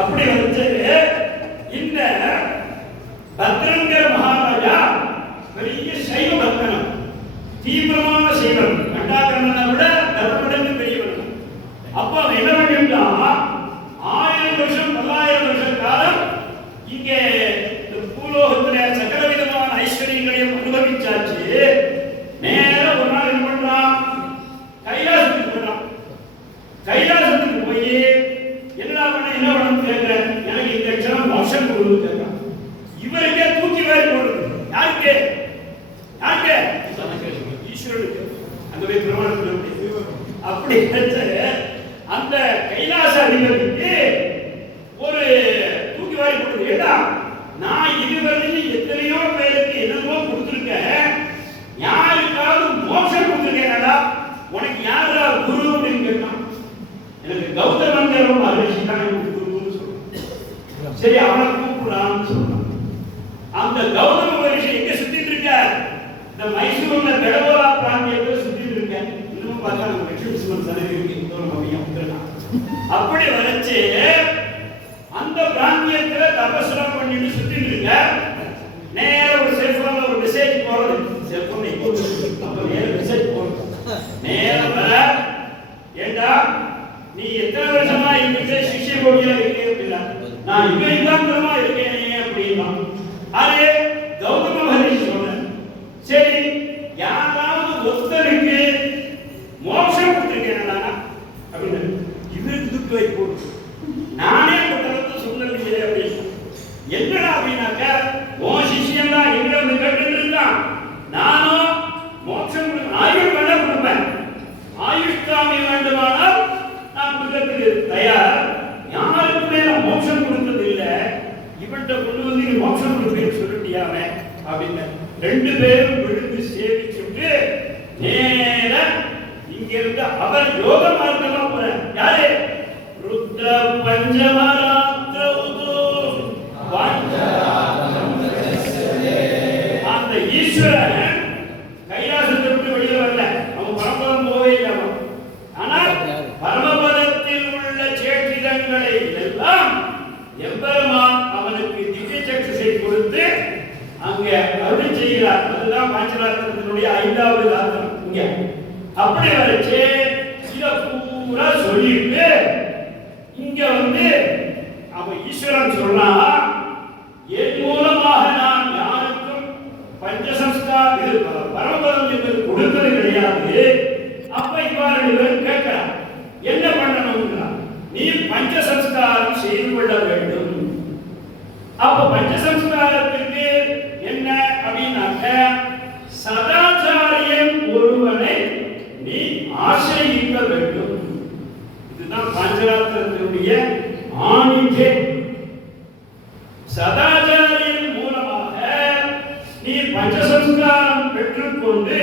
அப்படி வந்து இந்த பத்ரங்கிற மகாராஜா பெரிய சைவ பக்தனம், தீவிரமான சைவம், கண்டாகரமனை விட தர்மடங்கு பெரியவன். அப்போ என்ன பண்ணிட்டா 1000 வருஷம் 900 வருஷ காலம் இங்கே பூலோகத்தில் சகல விதமான ஐஸ்வர்யங்களையும் அனுபவிச்சாச்சு. நேர ஒரு நாள் என்ன பண்றான், கைலாசத்துக்கு போறான். கைலாசத்துக்கு போய் என்ன பண்ணணும் கேட்கிறேன், எனக்கு இந்த க்ஷணம் மோட்சம் கொடுன்னு கேட்கிறான். இவருக்கே தூக்கி வாரி போடுறது. யாருக்கு? யாருக்கு? ஈஸ்வரனுக்கு. அங்க போய் பிரமாணம் அப்படி அந்த கைலாச அதிபதிக்கு ஒரு தூக்கி வாரி போடுறது. ஏடா, நான் இதுவரையும் எத்தனையோ பேருக்கு என்னமோ கொடுத்துருக்கேன், யாருக்காவது மோட்சம் கொடுத்துருக்கேன்டா, உனக்கு யாரா குரு அப்படின்னு கேட்டான். எனக்கு கௌதமங்கிற மகரிஷி தான் எனக்கு குருன்னு சொல்றான். சரி, அவனை கூப்பிடான்னு சொல்றான். அந்த கௌதம மகரிஷி எங்க சுத்திட்டு இருக்க? இந்த மைசூர்ல பெடகோலா பிராந்தியத்தில் சுத்திட்டு இருக்க. இன்னும் பார்த்தா நம்ம லட்சுமி சனதி இருக்கு. அப்படி வரைச்சு அந்த பிராந்தியத்துல தபஸ்லாம் பண்ணிட்டு சுத்திட்டு இருக்க. நேர ஒரு செல்போன்ல ஒரு மெசேஜ் போறது. செல்போன் இப்போ நம்ம நேர மெசேஜ் போறது. நேர வர, ஏண்டா நீ எத்தனை வருஷமா இங்க சிஷ்ய கோடியா இருக்கே அப்படின்னா, நான் இங்க இல்லாம இருக்கேன் அப்படின்னா. அதே கௌதம மகரிஷி சொன்ன, சரி யாராவது ஒருத்தருக்கு மோட்சம் கொடுத்துருக்கேன் அப்படின்னு இவருக்கு துட்டு வை போடு. நானே புத்தகத்தை சொல்லலையே அப்படின்னு. என்னடா அப்படின்னாக்க, உன் சிஷியம் தான் எங்க வந்து கேட்டு இருக்கான், நானும் மோட்சம் ஆயுள் வேணா கொடுப்பேன், ஆயுஷ்காமி வேண்டுமானால் நான் கொடுக்கறதுக்கு தயார். யாருக்கு மேல மோட்சம் கொடுத்தது இல்லை, இவன்கிட்ட கொண்டு வந்து நீ மோட்சம் கொடுப்பேன்னு சொல்லிட்டியாமே அப்படின்னு 2 பேரும் விழுந்து சேவிச்சுட்டு நேர இங்க இருந்த அவர் யோக மார்க்கமா போற. யாரு? ருத்ர பஞ்சமராத்திர அந்த ஈஸ்வரன் கைலாசத்தை விட்டு வெளியே வரல. அவன் பரமபதம் போவே இல்லை. ஆனால் பரமபதத்தில் உள்ள சேட்டிதங்களை எல்லாம் எம்பெருமான் அவனுக்கு திவ்ய சக்ஷுசை கொடுத்து அங்க அருள் செய்கிறார். அதுதான் பாஞ்சராத்திரத்தினுடைய 5வது ராத்திரம் இங்க. அப்படி வரைச்சு இத பூரா சொல்லிட்டு இங்க வந்து அவன் ஈஸ்வரன் சொல்றான், என் மூலமாக நான் யாருக்கும் பஞ்சசம்ஸ்கார பரமபதம் என்பது கொடுத்தது கிடையாது. அப்ப இவ்வாறு கேட்கிறான், என்ன பண்ணணும்? நீ பஞ்சசம்ஸ்காரம் செய்து கொள்ள வேண்டும். அப்ப பஞ்சசம்ஸ்காரத்திற்கு என்ன அப்படின்னாக்க, சதாச்சாரியன் ஒருவனை நீ ஆசிரியிக்க வேண்டும். இதுதான் பாஞ்சராத்திரத்தினுடைய ஆணிக்கே. சதாச்சாரியன் மூலமாக நீ பஞ்சசம்ஸ்காரம் பெற்றுக்கொண்டு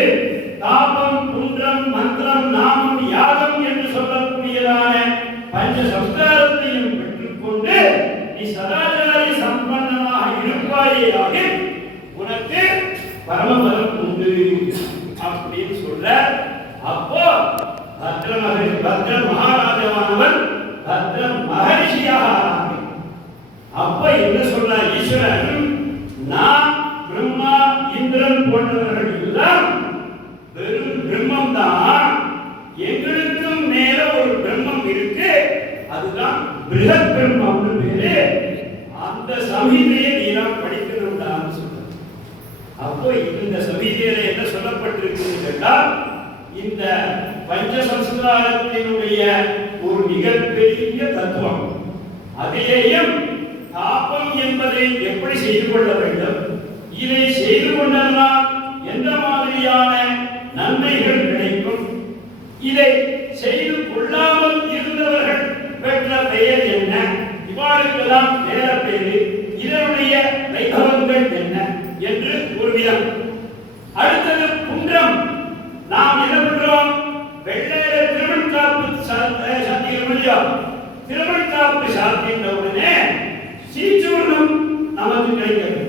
தாபம், குன்றம், மந்திரம், நாமம், யாகம் என்று சொல்லக்கூடியதான பஞ்சசம்ஸ்காரத்தையும் பெற்றுக்கொண்டு நீ சதாச்சாரிய சம்பன்னமாக இருப்பாயாக உனக்கு பரமபதம் உண்டு அப்படின்னு சொல்ற. அப்போ பத்ர மகாராஜாவானவன் பத்ர மகரிஷியாக. அப்ப என்ன சொல்ற ஈஸ்வரன், நான் பிரம்மா, இந்திரன் போன்றவர்கள் எல்லாம் வெறும் பிரம்மம் தான். எங்களுக்கும் மேல ஒரு பிரம்மம் இருக்கு, அதுதான் பிருஹத் பிரம்மம் பேரு. அந்த சமீதையை நீதான் படிக்கணும்டான்னு சொல்ற. அப்போ இந்த சமீதையில என்ன சொல்லப்பட்டிருக்குன்னு கேட்டால், இந்த பஞ்சசம்ஸ்காரத்தினுடைய ஒரு மிகப்பெரிய தத்துவம், அதிலேயும் தாபம் என்பதை எப்படி செய்து கொள்ள வேண்டும், இதை செய்து கொண்டதனால் எந்த மாதிரியான நன்மைகள் கிடைக்கும், இதை செய்து கொள்ளாமல் இருந்தவர்கள் பெற்ற பெயர் என்ன, இவாளுக்கெல்லாம் வேற பேரு, இதனுடைய வைபவங்கள் என்ன என்று ஒரு விதம். அடுத்தது குன்றம். நாம் என்ன பண்றோம்? வெள்ளையில திருமண்காப்பு சாத்தியம், திருமண்காப்பு சாத்தின்ற உடனே சீச்சூர்ணம் நமக்கு கிடைக்கிறது.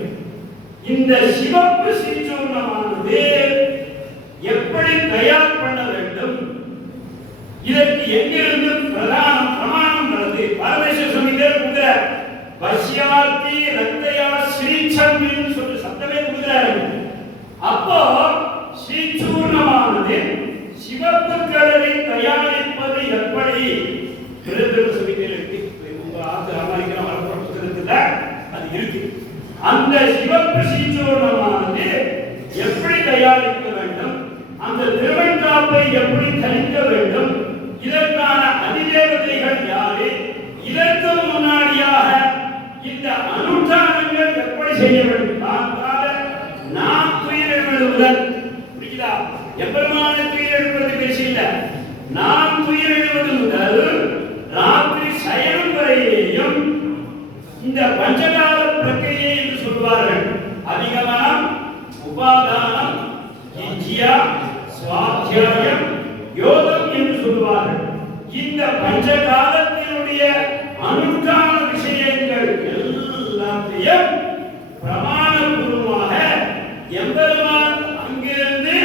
இந்த சிவப்பு சீச்சூர்ணமானது எப்படி தயார் பண்ண வேண்டும், இதற்கு எங்கிருந்து பிரமாணம் வருது? பரமேஸ்வர சமிதர் அப்போ ஸ்ரீசூர்ணமானது சிவப்பு கலரை தயாரிப்பது எப்படி சொல்லிட்டு உங்க ஆத்து அமெரிக்கா புத்தகத்துல அது இருக்கு. அந்த சிவப்பு ஸ்ரீசூர்ணமானது எப்படி தயாரிக்க வேண்டும், அந்த திருவெண்காப்பை எப்படி கழிக்க வேண்டும், இதற்கான அதிதேவதைகள் யாரு, இதற்கு முன்னாடியாக இந்த அனுஷ்டானங்கள் எப்படி செய்ய வேண்டும், நான் துயிலெழுவதுடன் புரியுதா, எம்பெருமான துயிலெழுவது பேசல, நான் துயிலெழுவது முதல் ராத்திரி சயனம் வரையிலேயும் இந்த பஞ்சகால பிரக்கிரியை என்று சொல்வார்கள். அதிகமனம், உபாதானம், இஜ்யா, ஸ்வாத்தியாயம், யோகம் என்று சொல்வார்கள். இந்த பஞ்சகாலத்தினுடைய அனுஷ்டான விஷயங்கள் எல்லாத்தையும் பிரமாணபூர்வமாக எம்பெருமான் அங்கிருந்து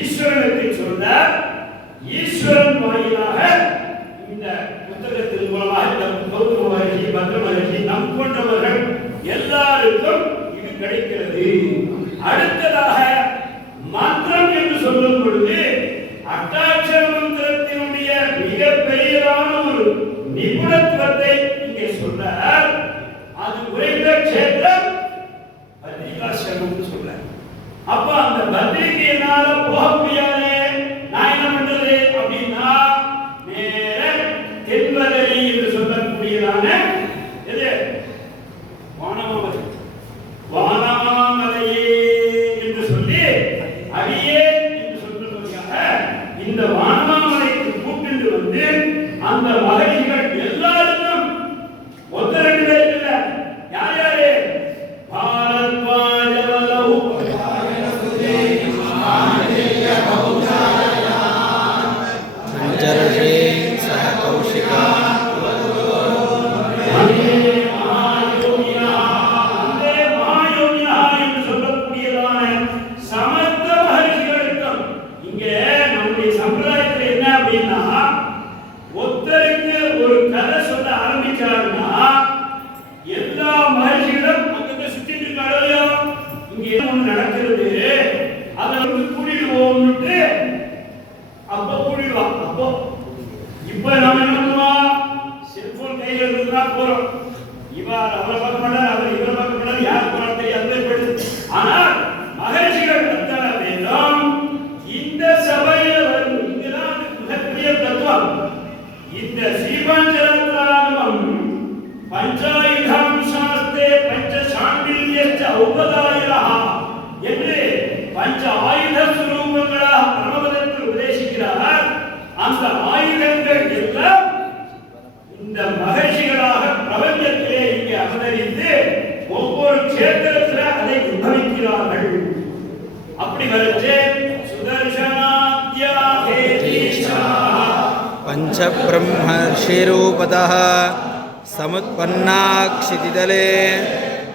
ஈஸ்வரனுக்கு சொன்னார். ஈஸ்வரன் வாயிலாக இந்த புத்தகத்தின் மூலமாக இந்த கௌதம மகர்ஷி, பத்ர மகர்ஷி, நம் போன்றவர்கள் எல்லாருக்கும் இது கிடைக்கிறது. அடுத்ததாக மந்திரம் என்று சொல்லும் பொழுது அட்டாட்சர மந்திரத்தினுடைய மிக பெரியதான ஒரு நிபுணத்துவத்தை இங்கே சொல்றார். அது உரைத்த கஷேத்திரம் பத்ரிகாசிரமம் சொல்றார். அப்ப அந்த பத்ரிக்கு என்னால போக முடியாது, நான் என்ன பண்றது அப்படின்னா நேர தென்வதலி என்று சொல்லக்கூடியதான எது வானமாமலை, வானமாமலையே என்று சொல்லி அடியே என்று சொல்றதுக்காக இந்த வானமாமலைக்கு கூட்டிட்டு வந்து அந்த மகரிகள் எல்லாருக்கும் ஒத்த ரெண்டு பேர் இல்ல, யார் யாரு, அந்த ஆயுதங்கள் எல்லாம் இந்த மகிழ்ச்சிகளாக பிரபஞ்சத்திலே இங்கே அவதரித்து ஒவ்வொரு கஷேத்திரத்தில் அதை உபவிக்கிறார்கள். அப்படி வரைச்சே பஞ்ச பிரம்மர்ஷிரூபதः சமுத்பன்னாக்ஷிதிதலே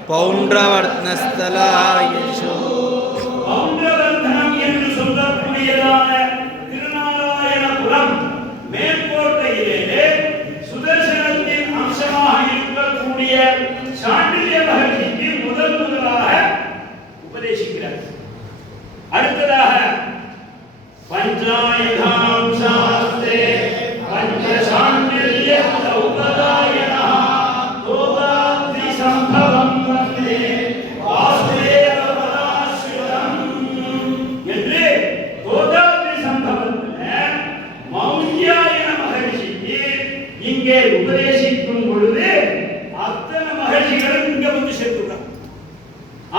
பௌண்ட்ரவர்த்னஸ்தலாயுஷு பௌண்ட்ரவர்த்தனம் என்று சொல்லக்கூடியதான திருநாராயணபுரம் மேற்கோட்டையிலே சுதர்சனத்தின் அம்சமாக இருக்கக்கூடிய சாண்டில்ய மகர்ஷிக்கு முதலாக உபதேசிக்கிறார். அடுத்ததாக பஞ்சாயுதாம் சாஸ்திரே பஞ்ச சாண்டில்ய உபதாயனஹ தோதாத்ரி சம்பவம் வந்தே வாசுதேவ பராஸ்ருதம் என்று தோதாத்ரி சம்பவத்தில் மௌல்யாயன மகர்ஷிக்கு இங்கே உபதேசிக்கும் பொழுது அத்தனை மகர்ஷிகளும் இங்க வந்து சேர்த்துட்டாங்க.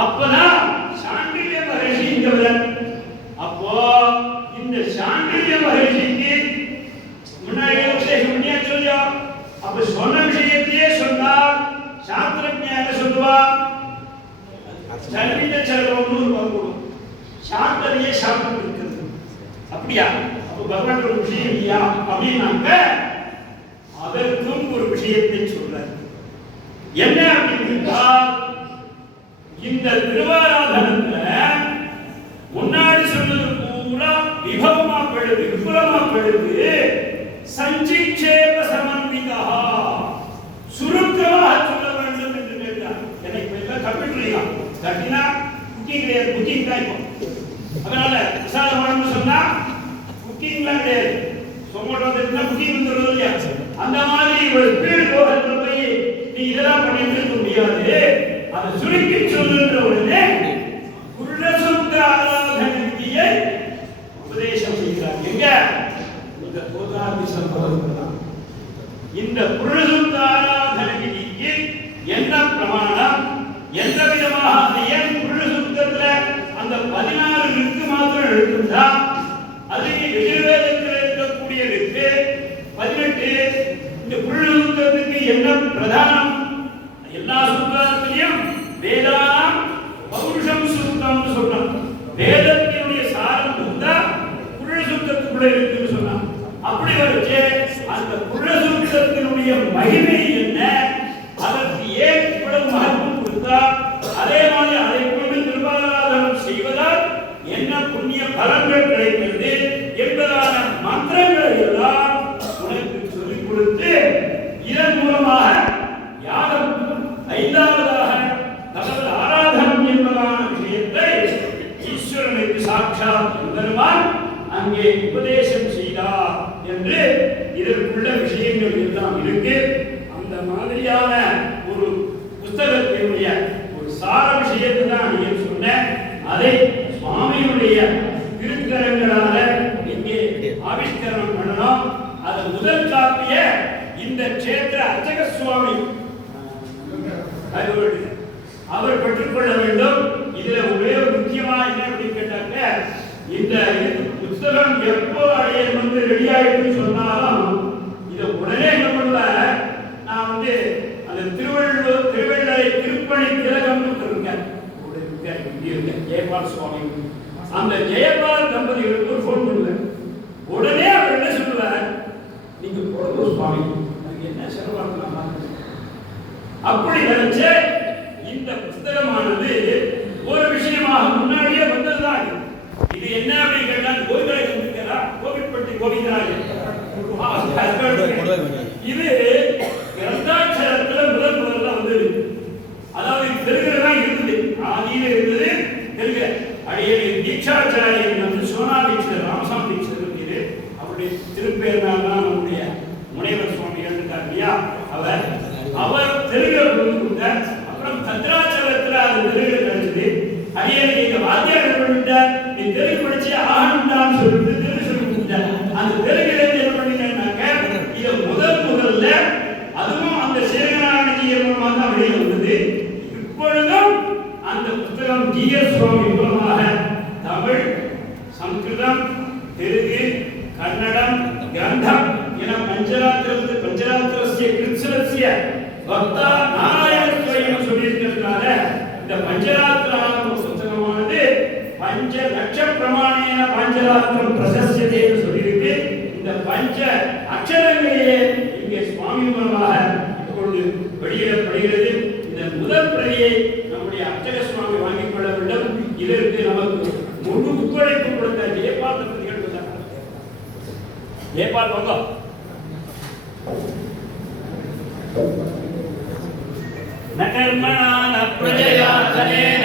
அப்பதான் சாண்டில்ய மகர்ஷி இங்க வர. அப்போ இந்த சாண்டில்ய மகர்ஷிக்கு முன்னாடி உபதேசம் பண்ணியா சொல்லியா, அப்ப சொன்ன விஷயத்தையே சொன்னார். சாஸ்திரஜான சொல்லுவா சர்வீத சர்வம்னு ஒரு பகுதி சாஸ்திரையே சாப்பிட்டு இருக்கிறது. அப்படியா? அப்ப பகவான் ஒரு விஷயம் இல்லையா அப்படின்னாக்க அதற்கும் ஒரு விஷயத்தை சொல்றார். என்ன அப்படின்னா இந்த திருவாராதனத்துல முன்னாடி சொன்னது பூரா விபவமா பழுது விபுலமா பழுது சஞ்சிக்ஷேப சமன்விதா சுருக்கமாக சொல்ல வேண்டும் என்று கேட்டார். எனக்கு இப்ப எல்லாம் கம்ப்யூட்டர் தட்டினா புக்கிங் கிடையாது, புக்கிங் தான் இப்போ உடனே புத்தி வந்துடுறது இல்லையா? அந்த மாதிரி ஒரு ஸ்பீடு லோகத்துல போய் நீ இதெல்லாம் பண்ணிட்டு இருக்க முடியாது. அதை சுருக்கி சொல்லுன்ற உடனே புருஷசுத்த ஆராதன விதியை உபதேசம் செய்கிறார். எங்க? இந்த கோதாதி சம்பவம். இந்த புருஷசுத்த ஆராதன விதிக்கு என்ன பிரமாணம், எந்த விதமாக அந்த ஏன் புருஷசுத்தத்துல அந்த 16 ரிக்கு மாத்திரம் எடுத்துட்டா அது எதிர்வேதத்தில் இருக்கக்கூடிய ரிக்கு 18. இந்த புருஷசுத்தத்துக்கு என்ன பிரதானம்? எல்லா சூத்திரத்திலையும் வேதாம் பௌருஷம் சூத்திரம்னு சொல்றான். வேதத்தினுடைய சாரம் இருந்தா புருஷசுத்தத்துக்குள்ள இருக்குன்னு சொன்னான். அப்படி வச்சு அந்த புருஷசுத்தத்தினுடைய மகிமை என்ன, அதற்கு ஏன் இவ்வளவு மகத்துவம் கொடுத்தா, அதே மாதிரி அதை கொண்டு திருவாராதனம் செய்வதால் என்ன புண்ணிய பலன்கள் கிடைக்கிறது என்பதான மந்திரங்களை எல்லாம் உனக்கு சொல்லிக் கொடுத்து இதன் மூலமாக யாகம் 5வதாக தகவல் ஆராதனம் என்பதான விஷயத்தை ஈஸ்வரனுக்கு சாட்சாத் பெருமான் அங்கே உபதேசம் செய்தார் என்று இதற்குள்ள விஷயங்கள் எல்லாம் இருக்கு. அந்த மாதிரியான ஒரு புத்தகத்தினுடைய ஒரு சார விஷயத்தை தான் நீ சொன்ன. அதை சுவாமியுடைய திருக்கரங்களால இங்கே ஆவிஷ்கரணம் பண்ணணும். அது முதல் காப்பிய இந்த க்ஷேத்திர அர்ச்சக சுவாமி அவர் பெற்றுக்கொள்ள வேண்டும். இதுல ஒரே முக்கியமா என்ன அப்படின்னு கேட்டாக்க, இந்த புத்தகம் எப்போ அடையன் வந்து ரெடி ஆயிடுன்னு சொன்னாலும் இதை உடனே என்ன பண்ணல, நான் வந்து அந்த திருவள்ளரை திருப்பணி திலகம் இருக்கேன் ஜெயபால் சுவாமி. அந்த ஜெயபால் தம்பதிகளுக்கு ஒரு போன் பண்ணுவேன். உடனே அவர் என்ன சொல்லுவார், நீங்க போடுங்க சுவாமி, அதுக்கு என்ன செலவாக்கலாம். அப்படி நினைச்ச இந்த புத்தகமானது ஒரு விஷயமாக முன்னாடியே வந்ததுதான். இது என்ன அப்படின்னு கேட்டால் கோவிந்தராஜன் இருக்கிறா, கோவில்பட்டி கோவிந்தராஜன். இது கிரந்தாட்சரத்துல முதல்ல வந்தது. அதாவது தெலுங்குல தான் இருந்தது, ஆதியில இருந்தது தெலுங்கு. அடியேன் தீட்சாச்சாரியன் வந்து சோனா தீட்சிதர், ராமசாமி தீட்சிதர் இருக்குது. அவருடைய திருப்பேர்னால் தான் நம்முடைய முனைவர் சுவாமி இருக்கார் இல்லையா, அவர் தெலுங்குல கொடுத்தார். அப்புறம் பத்ராச்சலத்துல அது தெலுங்குல கிடைச்சது. அடியேன் எங்க வாத்தியார் பண்ணிட்டார், நீ தெலுங்கு படிச்சு ஆகணும்டான்னு சொல்லிட்டு தெலுங்கு சொல்லி கொடுத்தார். அந்த தெலுங்குல என்ன பண்ணினாக்க, இதை முதல்ல அதுவும் அந்த சேகரானஜி மூலமாக தான் வெளியே வந்தது. இப்பொழுதும் அந்த புத்தகம் ஜிஎஸ் சுவாமி மூலமாக தமிழ், சம்ஸ்கிருதம், தெலுங்கு, கன்னடம், கிரந்தம் என பஞ்சராத்திரஸ்ய கிருத்ஸலஸ்ய பக்தா நாராயணஸ்வயம் சொல்லியிருக்கிறதுனால இந்த பஞ்சராத்திரான புத்தகமானது 5 லட்ச பிரமாணேன பஞ்சராத்திரம் பிரசஸ்யதேன்னு சொல்லியிருக்கு. இந்த 5 அக்ஷரங்களையே இங்கே சுவாமி மூலமாக இப்பொழுது வெளியிடப்படுகிறது. இந்த முதல் பிரதியை நம்முடைய அர்ச்சக சுவாமி வாங்கிக் கொள்ள வேண்டும். இதற்கு நமக்கு முழு ஒத்துழைப்பு கொடுத்த ஜெயபால் தம்பதிகள் ஜெயபால் வாங்க. நகர்மணான பிரஜயா தனேன